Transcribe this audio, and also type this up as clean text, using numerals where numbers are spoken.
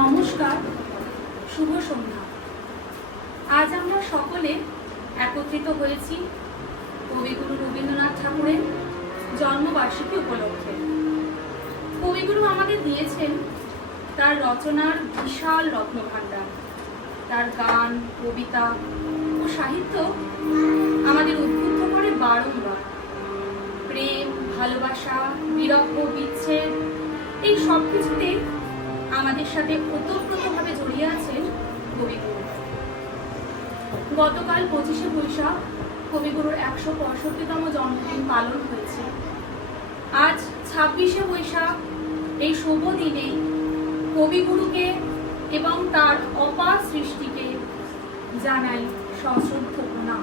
নমস্কার, শুভ সন্ধ্যা। আজ আমরা সকলে একত্রিত হয়েছি কবিগুরু রবীন্দ্রনাথ ঠাকুরের জন্মবার্ষিকী উপলক্ষে। কবিগুরু আমাদের দিয়েছেন তার রচনার বিশাল রত্নভাণ্ডার। তার গান, কবিতা ও সাহিত্য আমাদের উদ্বুদ্ধ করে বারংবার। প্রেম, ভালোবাসা, বিরহ, বিচ্ছেদ এই সব কিছুতে আমাদের সাথে ওতপ্রোতভাবে জড়িয়ে আছেন কবিগুরু। গতকাল 25শে বৈশাখ কবিগুরুর 165তম জন্মদিন পালন হয়েছে। আজ 26শে বৈশাখ এই শুভ দিনেই কবিগুরুকে এবং তার অপার সৃষ্টিকে জানাই সশ্রদ্ধ প্রণাম।